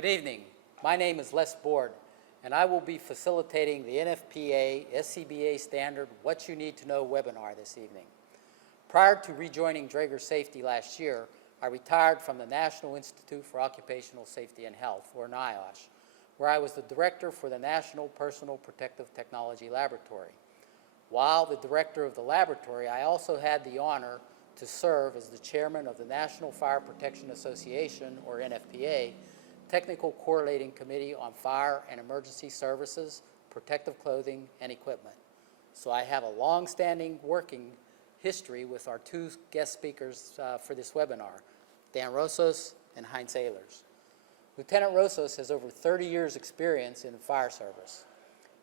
Good evening. My name is Les Board, and I will be facilitating the NFPA SCBA Standard What You Need to Know webinar this evening. Prior to rejoining Dräger Safety last year, I retired from the National Institute for Occupational Safety and Health, or NIOSH, where I was the director for the National Personal Protective Technology Laboratory. While the director of the laboratory, I also had the honor to serve as the chairman of the National Fire Protection Association, or NFPA, Technical Correlating Committee on Fire and Emergency Services, Protective Clothing, and Equipment. So I have a long-standing working history with our two guest speakers for this webinar, Dan Rossos and Heinz Ehlers. Lieutenant Rossos has over 30 years experience in the fire service.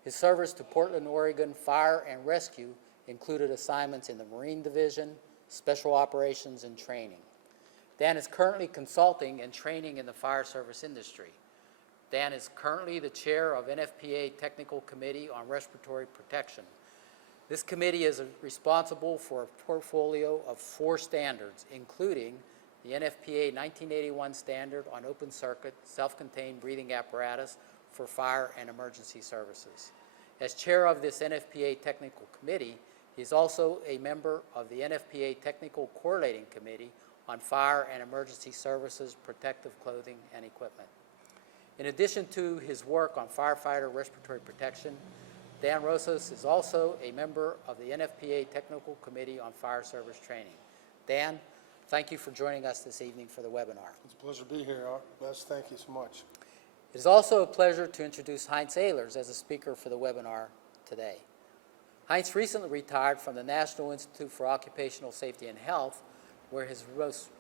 His service to Portland, Oregon Fire and Rescue included assignments in the Marine Division, Special Operations, and Training. Dan is currently consulting and training in the fire service industry. Dan is currently the chair of NFPA Technical Committee on Respiratory Protection. This committee is responsible for a portfolio of 4 standards, including the NFPA 1981 standard on open circuit self-contained breathing apparatus for fire and emergency services. As chair of this NFPA Technical Committee, he is also a member of the NFPA Technical Correlating Committee on Fire and Emergency Services, Protective Clothing, and Equipment. In addition to his work on firefighter respiratory protection, Dan Rossos is also a member of the NFPA Technical Committee on Fire Service Training. Dan, thank you for joining us this evening for the webinar. It's a pleasure to be here, Les. Thank you so much. It is also a pleasure to introduce Heinz Ehlers as a speaker for the webinar today. Heinz recently retired from the National Institute for Occupational Safety and Health, where his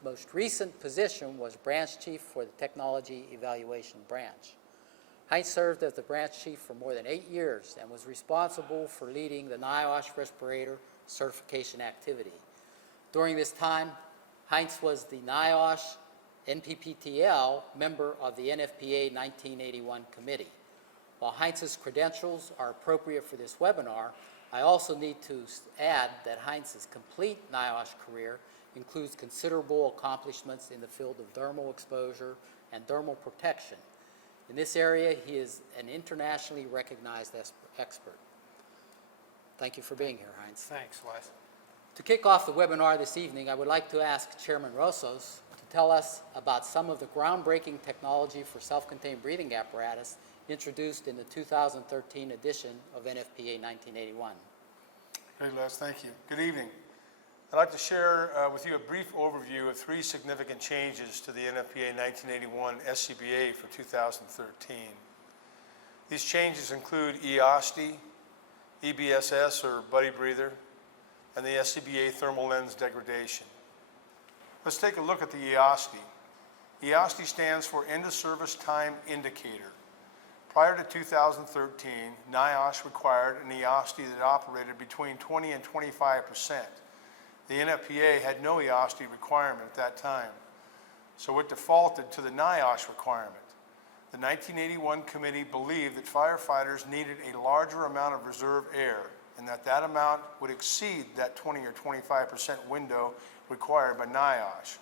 most recent position was branch chief for the Technology Evaluation Branch. Heinz served as the branch chief for more than 8 years and was responsible for leading the NIOSH respirator certification activity. During this time, Heinz was the NIOSH NPPTL member of the NFPA 1981 committee. While Heinz's credentials are appropriate for this webinar, I also need to add that Heinz's complete NIOSH career includes considerable accomplishments in the field of thermal exposure and thermal protection. In this area, he is an internationally recognized expert. Thank you for being here, Heinz. Thanks, Les. To kick off the webinar this evening, I would like to ask Chairman Rossos to tell us about some of the groundbreaking technology for self-contained breathing apparatus introduced in the 2013 edition of NFPA 1981. Hey, Les, thank you. Good evening. I'd like to share with you a brief overview of 3 significant changes to the NFPA 1981 SCBA for 2013. These changes include EOSTI, EBSS or buddy breather, and the SCBA thermal lens degradation. Let's take a look at the EOSTI. EOSTI stands for End of Service Time Indicator. Prior to 2013, NIOSH required an EOSTI that operated between 20 and 25%. The NFPA had no EOSTI requirement at that time, so it defaulted to the NIOSH requirement. The 1981 committee believed that firefighters needed a larger amount of reserve air and that amount would exceed that 20 or 25% window required by NIOSH.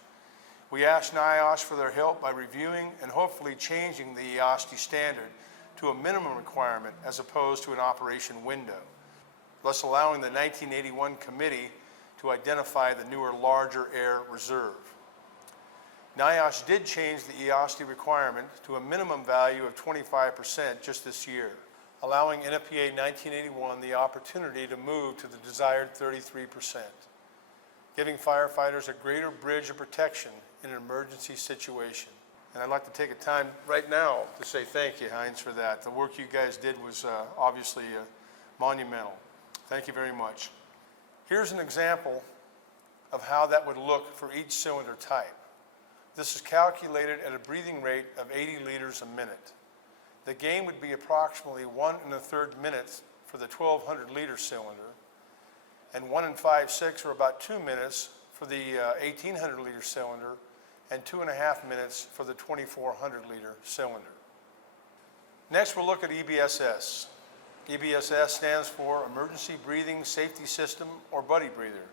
We asked NIOSH for their help by reviewing and hopefully changing the EOSTI standard to a minimum requirement as opposed to an operation window, thus allowing the 1981 committee to identify the newer, larger air reserve. NIOSH did change the EOSTI requirement to a minimum value of 25% just this year, allowing NFPA 1981 the opportunity to move to the desired 33%, giving firefighters a greater bridge of protection in an emergency situation. And I'd like to take a time right now to say thank you, Heinz, for that. The work you guys did was obviously monumental. Thank you very much. Here's an example of how that would look for each cylinder type. This is calculated at a breathing rate of 80 liters a minute. The gain would be approximately 1 1/3 minutes for the 1,200 liter cylinder and 1 5/6 or about 2 minutes for the 1,800 liter cylinder and 2.5 minutes for the 2,400 liter cylinder. Next, we'll look at EBSS. EBSS stands for Emergency Breathing Safety System or Buddy Breather.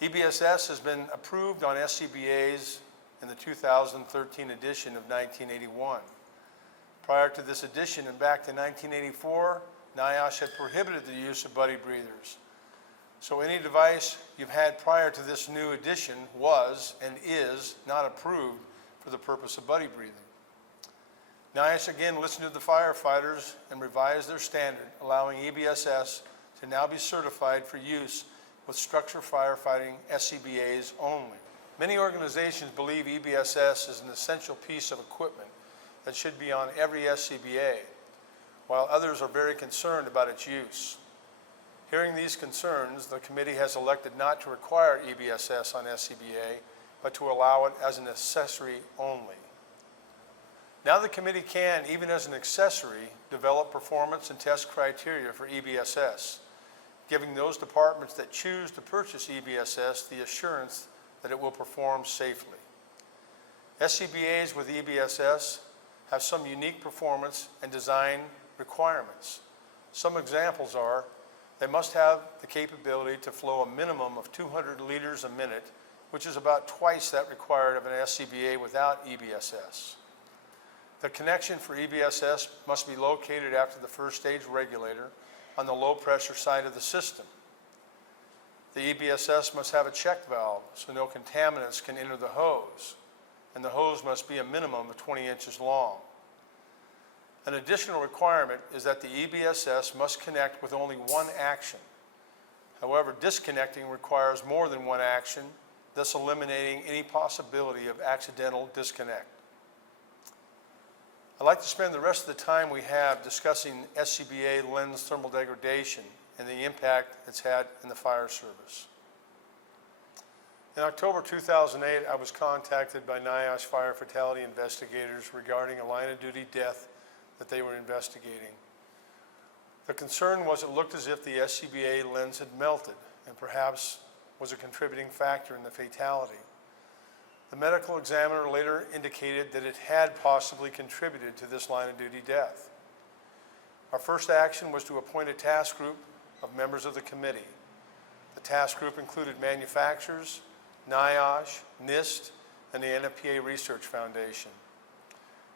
EBSS has been approved on SCBAs in the 2013 edition of 1981. Prior to this edition and back to 1984, NIOSH had prohibited the use of buddy breathers. So any device you've had prior to this new edition was and is not approved for the purpose of buddy breathing. NIOSH again listened to the firefighters and revised their standard, allowing EBSS to now be certified for use with structure firefighting SCBAs only. Many organizations believe EBSS is an essential piece of equipment that should be on every SCBA, while others are very concerned about its use. Hearing these concerns, the committee has elected not to require EBSS on SCBA, but to allow it as an accessory only. Now the committee can, even as an accessory, develop performance and test criteria for EBSS, giving those departments that choose to purchase EBSS the assurance that it will perform safely. SCBAs with EBSS have some unique performance and design requirements. Some examples are they must have the capability to flow a minimum of 200 liters a minute, which is about twice that required of an SCBA without EBSS. The connection for EBSS must be located after the first stage regulator on the low pressure side of the system. The EBSS must have a check valve so no contaminants can enter the hose, and the hose must be a minimum of 20 inches long. An additional requirement is that the EBSS must connect with only one action. However, disconnecting requires more than one action, thus eliminating any possibility of accidental disconnect. I'd like to spend the rest of the time we have discussing SCBA lens thermal degradation and the impact it's had in the fire service. In October 2008, I was contacted by NIOSH fire fatality investigators regarding a line of duty death that they were investigating. The concern was it looked as if the SCBA lens had melted and perhaps was a contributing factor in the fatality. The medical examiner later indicated that it had possibly contributed to this line of duty death. Our first action was to appoint a task group of members of the committee. The task group included manufacturers, NIOSH, NIST, and the NFPA Research Foundation.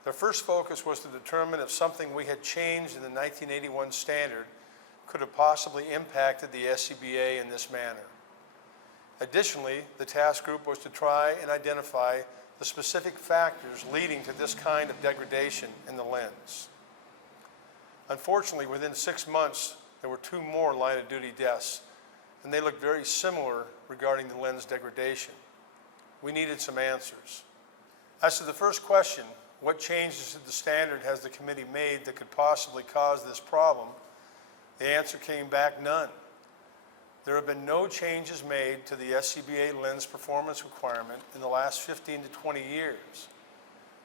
Their first focus was to determine if something we had changed in the 1981 standard could have possibly impacted the SCBA in this manner. Additionally, the task group was to try and identify the specific factors leading to this kind of degradation in the lens. Unfortunately, within 6 months, there were 2 more line of duty deaths, and they looked very similar regarding the lens degradation. We needed some answers. As to the first question, what changes to the standard has the committee made that could possibly cause this problem? The answer came back: none. There have been no changes made to the SCBA lens performance requirement in the last 15 to 20 years.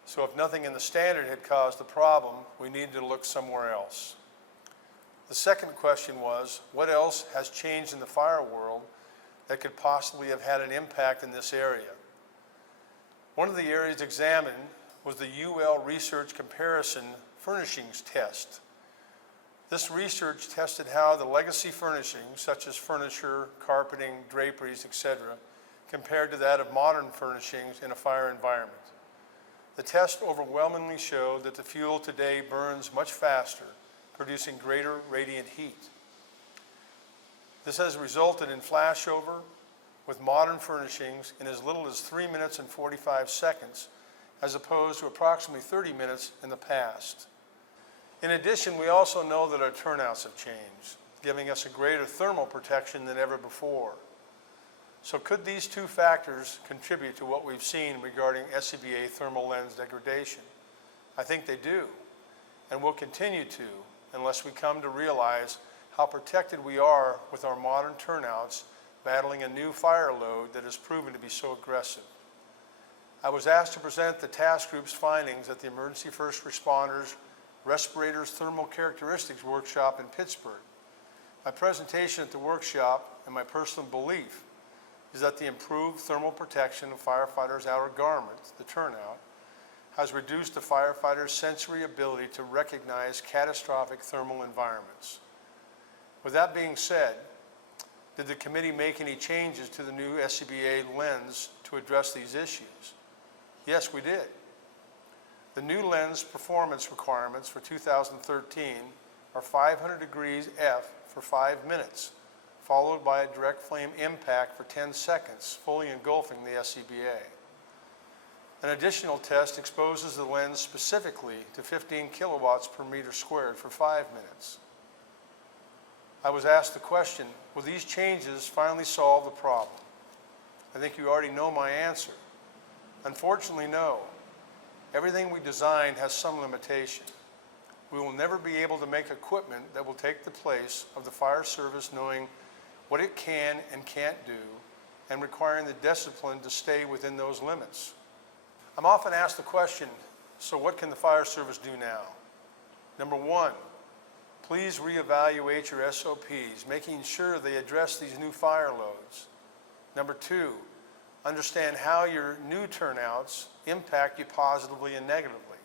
So if nothing in the standard had caused the problem, we needed to look somewhere else. The second question was, what else has changed in the fire world that could possibly have had an impact in this area? One of the areas examined was the UL Research Comparison Furnishings Test. This research tested how the legacy furnishings, such as furniture, carpeting, draperies, etc., compared to that of modern furnishings in a fire environment. The test overwhelmingly showed that the fuel today burns much faster, producing greater radiant heat. This has resulted in flashover with modern furnishings in as little as 3 minutes and 45 seconds, as opposed to approximately 30 minutes in the past. In addition, we also know that our turnouts have changed, giving us a greater thermal protection than ever before. So could these 2 factors contribute to what we've seen regarding SCBA thermal lens degradation? I think they do, and will continue to, unless we come to realize how protected we are with our modern turnouts battling a new fire load that has proven to be so aggressive. I was asked to present the task group's findings at the Emergency First Responders Respirators Thermal Characteristics Workshop in Pittsburgh. My presentation at the workshop and my personal belief is that the improved thermal protection of firefighters' outer garments, the turnout, has reduced the firefighters' sensory ability to recognize catastrophic thermal environments. With that being said, did the committee make any changes to the new SCBA lens to address these issues? Yes, we did. The new lens performance requirements for 2013 are 500 degrees F for 5 minutes, followed by a direct flame impact for 10 seconds, fully engulfing the SCBA. An additional test exposes the lens specifically to 15 kilowatts per meter squared for 5 minutes. I was asked the question, will these changes finally solve the problem? I think you already know my answer. Unfortunately, no. Everything we design has some limitation. We will never be able to make equipment that will take the place of the fire service knowing what it can and can't do and requiring the discipline to stay within those limits. I'm often asked the question, so what can the fire service do now? Number one, please reevaluate your SOPs, making sure they address these new fire loads. Number two, understand how your new turnouts impact you positively and negatively.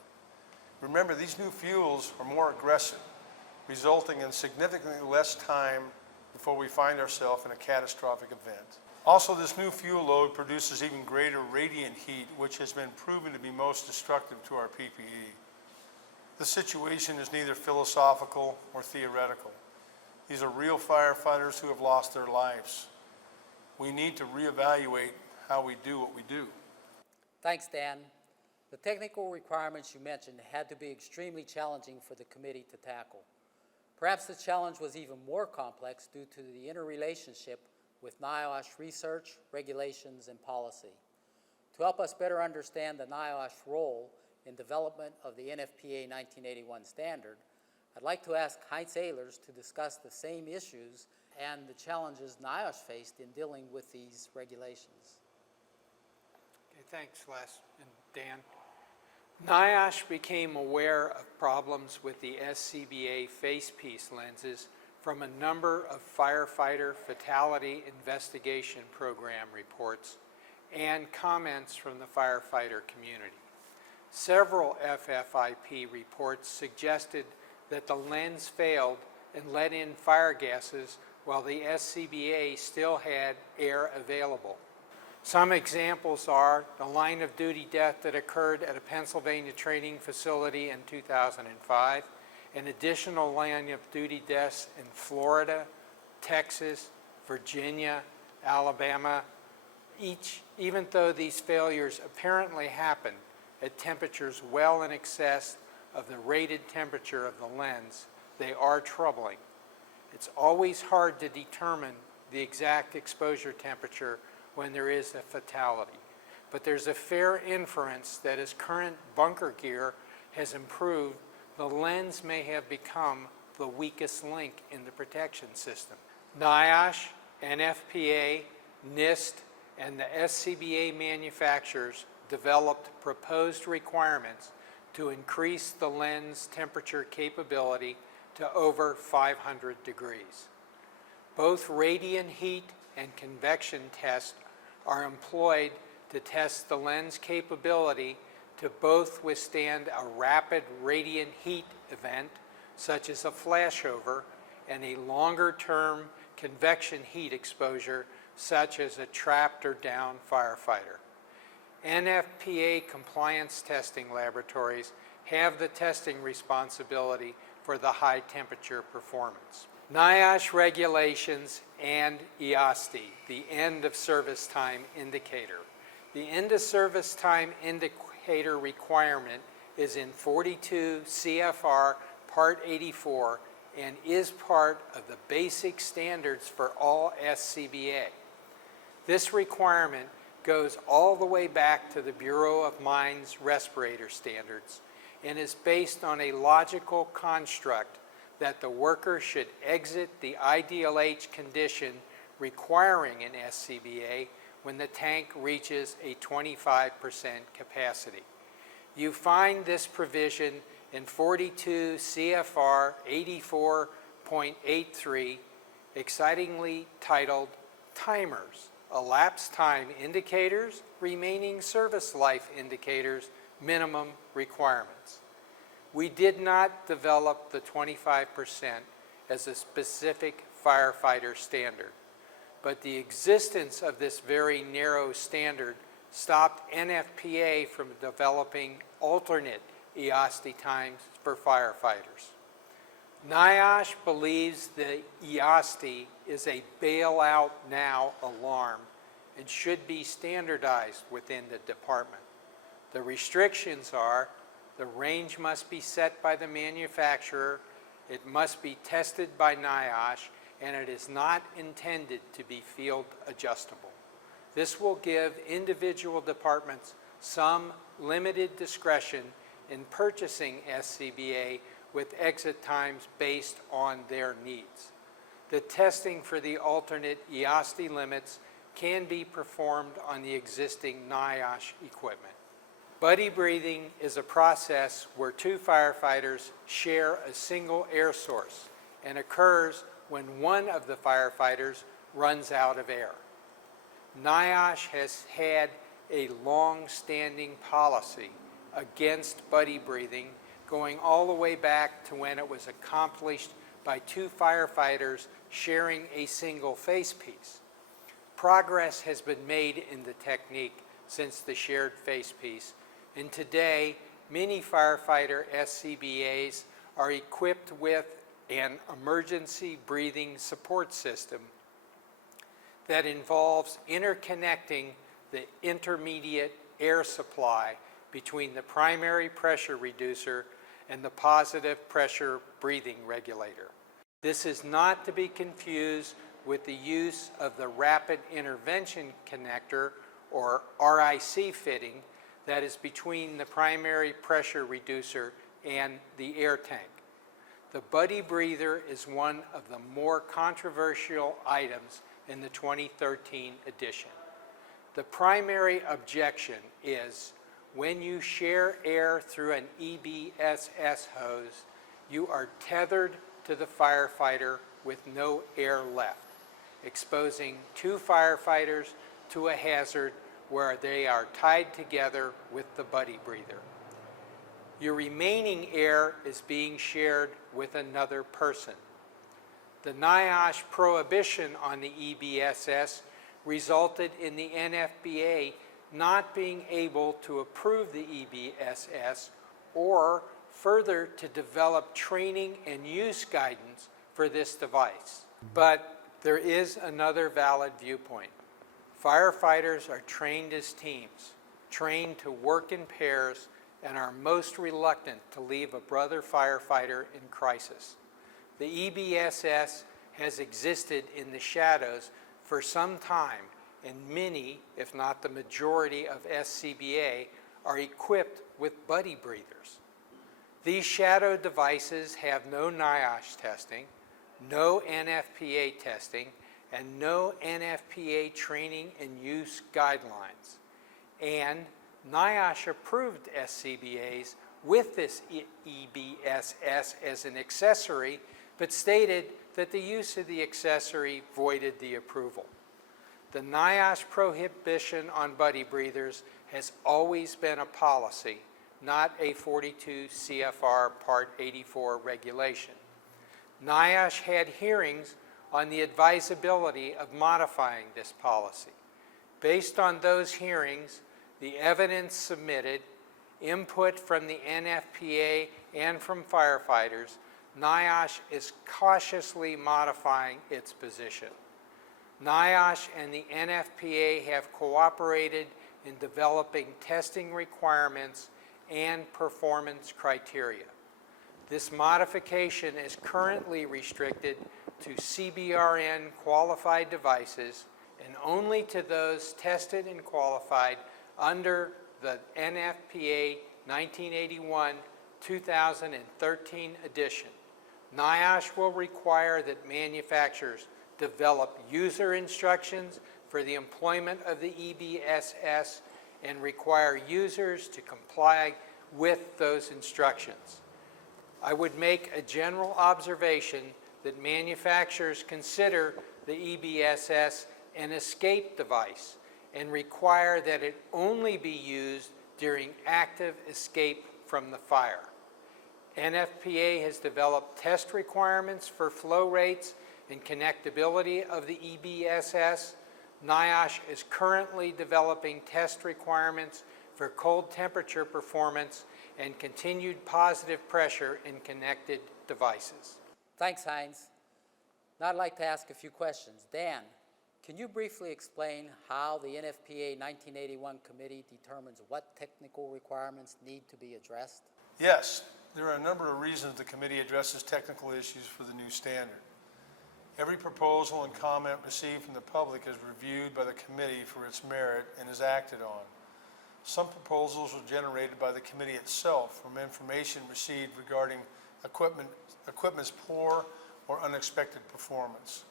Remember, these new fuels are more aggressive, resulting in significantly less time before we find ourselves in a catastrophic event. Also, this new fuel load produces even greater radiant heat, which has been proven to be most destructive to our PPE. The situation is neither philosophical or theoretical. These are real firefighters who have lost their lives. We need to reevaluate how we do what we do. Thanks, Dan. The technical requirements you mentioned had to be extremely challenging for the committee to tackle. Perhaps the challenge was even more complex due to the interrelationship with NIOSH research, regulations, and policy. To help us better understand the NIOSH role in development of the NFPA 1981 standard, I'd like to ask Heinz Ehlers to discuss the same issues and the challenges NIOSH faced in dealing with these regulations. Okay, thanks, Les and Dan. NIOSH became aware of problems with the SCBA facepiece lenses from a number of firefighter fatality investigation program reports and comments from the firefighter community. Several FFIP reports suggested that the lens failed and let in fire gases while the SCBA still had air available. Some examples are the line of duty death that occurred at a Pennsylvania training facility in 2005, and additional line of duty deaths in Florida, Texas, Virginia, Alabama. Even though these failures apparently happened at temperatures well in excess of the rated temperature of the lens, they are troubling. It's always hard to determine the exact exposure temperature when there is a fatality, but there's a fair inference that as current bunker gear has improved, the lens may have become the weakest link in the protection system. NIOSH, NFPA, NIST, and the SCBA manufacturers developed proposed requirements to increase the lens temperature capability to over 500 degrees. Both radiant heat and convection tests are employed to test the lens capability to both withstand a rapid radiant heat event, such as a flashover, and a longer-term convection heat exposure, such as a trapped or downed firefighter. NFPA compliance testing laboratories have the testing responsibility for the high temperature performance. NIOSH regulations and EOSTI, the end of service time indicator. The end of service time indicator requirement is in 42 CFR Part 84 and is part of the basic standards for all SCBA. This requirement goes all the way back to the Bureau of Mines respirator standards and is based on a logical construct that the worker should exit the ideal H condition requiring an SCBA when the tank reaches a 25% capacity. You find this provision in 42 CFR 84.83, excitingly titled Timers, Elapsed Time Indicators, Remaining Service Life Indicators, Minimum Requirements. We did not develop the 25% as a specific firefighter standard, but the existence of this very narrow standard stopped NFPA from developing alternate EOSTI times for firefighters. NIOSH believes the EOSTI is a bailout now alarm and should be standardized within the department. The restrictions are the range must be set by the manufacturer, it must be tested by NIOSH, and it is not intended to be field adjustable. This will give individual departments some limited discretion in purchasing SCBA with exit times based on their needs. The testing for the alternate EOSTI limits can be performed on the existing NIOSH equipment. Buddy breathing is a process where two firefighters share a single air source and occurs when one of the firefighters runs out of air. NIOSH has had a long-standing policy against buddy breathing going all the way back to when it was accomplished by two firefighters sharing a single facepiece. Progress has been made in the technique since the shared facepiece, and today many firefighter SCBAs are equipped with an emergency breathing support system that involves interconnecting the intermediate air supply between the primary pressure reducer and the positive pressure breathing regulator. This is not to be confused with the use of the rapid intervention connector, or RIC fitting, that is between the primary pressure reducer and the air tank. The buddy breather is one of the more controversial items in the 2013 edition. The primary objection is when you share air through an EBSS hose, you are tethered to the firefighter with no air left, exposing two firefighters to a hazard where they are tied together with the buddy breather. Your remaining air is being shared with another person. The NIOSH prohibition on the EBSS resulted in the NFPA not being able to approve the EBSS or further to develop training and use guidance for this device. But there is another valid viewpoint. Firefighters are trained as teams, trained to work in pairs, and are most reluctant to leave a brother firefighter in crisis. The EBSS has existed in the shadows for some time, and many, if not the majority of SCBA, are equipped with buddy breathers. These shadow devices have no NIOSH testing, no NFPA testing, and no NFPA training and use guidelines. And NIOSH approved SCBAs with this EBSS as an accessory, but stated that the use of the accessory voided the approval. The NIOSH prohibition on buddy breathers has always been a policy, not a 42 CFR Part 84 regulation. NIOSH had hearings on the advisability of modifying this policy. Based on those hearings, the evidence submitted, input from the NFPA and from firefighters, NIOSH is cautiously modifying its position. NIOSH and the NFPA have cooperated in developing testing requirements and performance criteria. This modification is currently restricted to CBRN qualified devices and only to those tested and qualified under the NFPA 1981-2013 edition. NIOSH will require that manufacturers develop user instructions for the employment of the EBSS and require users to comply with those instructions. I would make a general observation that manufacturers consider the EBSS an escape device and require that it only be used during active escape from the fire. NFPA has developed test requirements for flow rates and connectability of the EBSS, NIOSH is currently developing test requirements for cold temperature performance and continued positive pressure in connected devices. Thanks, Heinz. Now I'd like to ask a few questions. Dan, can you briefly explain how the NFPA 1981 committee determines what technical requirements need to be addressed? Yes, there are a number of reasons the committee addresses technical issues for the new standard. Every proposal and comment received from the public is reviewed by the committee for its merit and is acted on. Some proposals are generated by the committee itself from information received regarding equipment's poor or unexpected performance.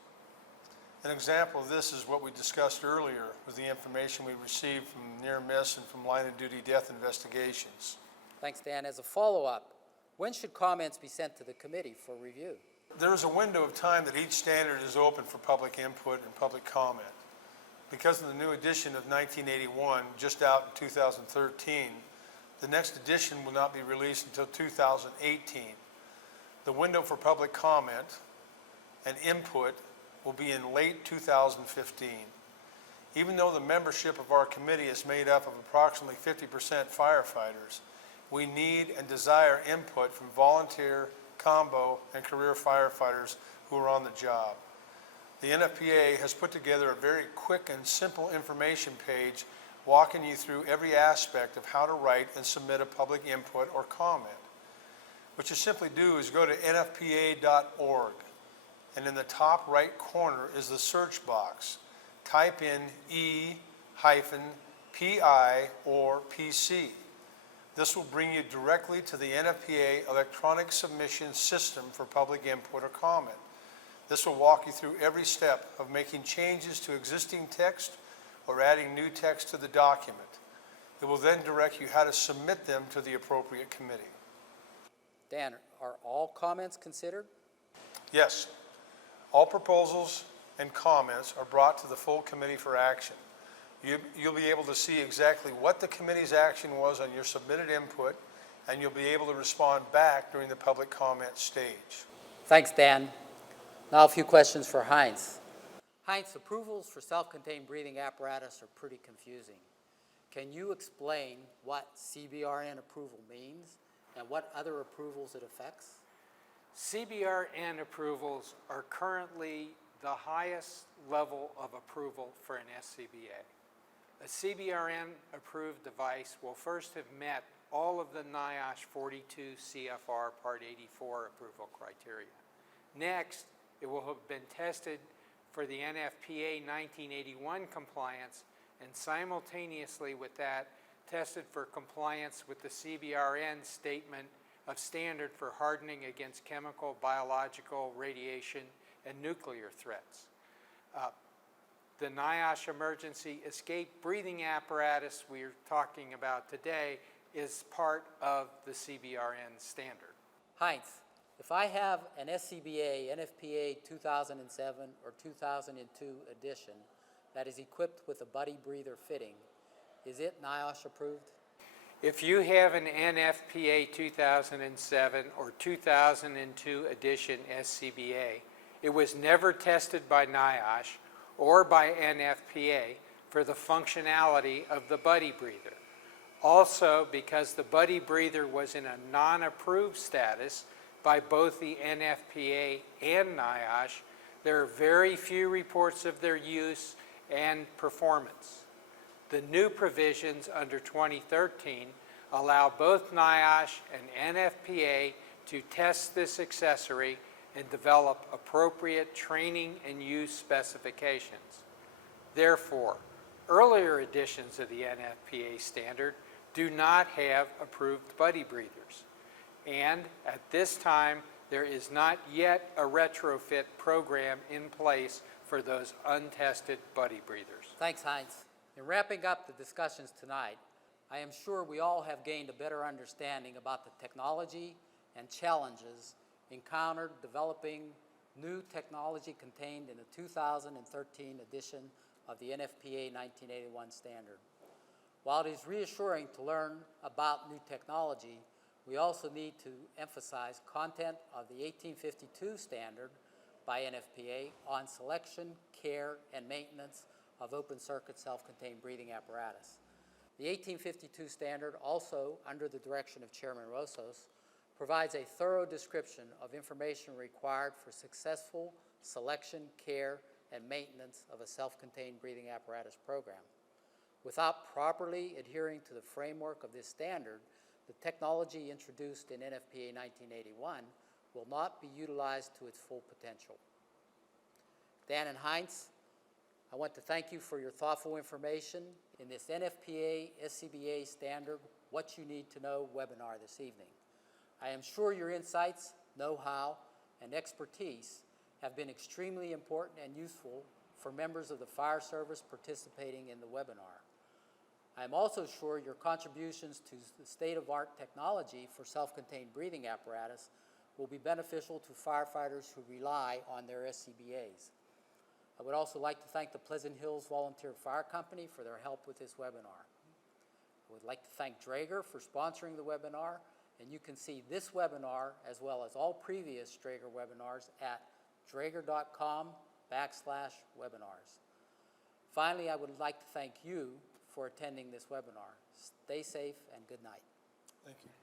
An example of this is what we discussed earlier with the information we received from near miss and from line of duty death investigations. Thanks, Dan. As a follow-up, when should comments be sent to the committee for review? There is a window of time that each standard is open for public input and public comment. Because of the new edition of 1981, just out in 2013, the next edition will not be released until 2018. The window for public comment and input will be in late 2015. Even though the membership of our committee is made up of approximately 50% firefighters, we need and desire input from volunteer, combo, and career firefighters who are on the job. The NFPA has put together a very quick and simple information page walking you through every aspect of how to write and submit a public input or comment. What you simply do is go to nfpa.org, and in the top right corner is the search box. Type in E-PI or PC. This will bring you directly to the NFPA electronic submission system for public input or comment. This will walk you through every step of making changes to existing text or adding new text to the document. It will then direct you how to submit them to the appropriate committee. Dan, are all comments considered? Yes, all proposals and comments are brought to the full committee for action. You'll be able to see exactly what the committee's action was on your submitted input, and you'll be able to respond back during the public comment stage. Thanks, Dan. Now a few questions for Heinz. Heinz, approvals for self-contained breathing apparatus are pretty confusing. Can you explain what CBRN approval means and what other approvals it affects? CBRN approvals are currently the highest level of approval for an SCBA. A CBRN approved device will first have met all of the NIOSH 42 CFR Part 84 approval criteria. Next, it will have been tested for the NFPA 1981 compliance, and simultaneously with that, tested for compliance with the CBRN statement of standard for hardening against chemical, biological, radiation, and nuclear threats. The NIOSH emergency escape breathing apparatus we're talking about today is part of the CBRN standard. Heinz, if I have an SCBA NFPA 2007 or 2002 edition that is equipped with a buddy breather fitting, is it NIOSH approved? If you have an NFPA 2007 or 2002 edition SCBA, it was never tested by NIOSH or by NFPA for the functionality of the buddy breather. Also, because the buddy breather was in a non-approved status by both the NFPA and NIOSH, there are very few reports of their use and performance. The new provisions under 2013 allow both NIOSH and NFPA to test this accessory and develop appropriate training and use specifications. Therefore, earlier editions of the NFPA standard do not have approved buddy breathers. And at this time, there is not yet a retrofit program in place for those untested buddy breathers. Thanks, Heinz. In wrapping up the discussions tonight, I am sure we all have gained a better understanding about the technology and challenges encountered developing new technology contained in the 2013 edition of the NFPA 1981 standard. While it is reassuring to learn about new technology, we also need to emphasize content of the 1852 standard by NFPA on selection, care, and maintenance of open-circuit self-contained breathing apparatus. The 1852 standard, also under the direction of Chairman Rossos, provides a thorough description of information required for successful selection, care, and maintenance of a self-contained breathing apparatus program. Without properly adhering to the framework of this standard, the technology introduced in NFPA 1981 will not be utilized to its full potential. Dan and Heinz, I want to thank you for your thoughtful information in this NFPA SCBA standard What You Need to Know webinar this evening. I am sure your insights, know-how, and expertise have been extremely important and useful for members of the fire service participating in the webinar. I am also sure your contributions to the state-of-the-art technology for self-contained breathing apparatus will be beneficial to firefighters who rely on their SCBAs. I would also like to thank the Pleasant Hills Volunteer Fire Company for their help with this webinar. I would like to thank Dräger for sponsoring the webinar, and you can see this webinar as well as all previous Dräger webinars at drager.com/webinars. Finally, I would like to thank you for attending this webinar. Stay safe and good night. Thank you.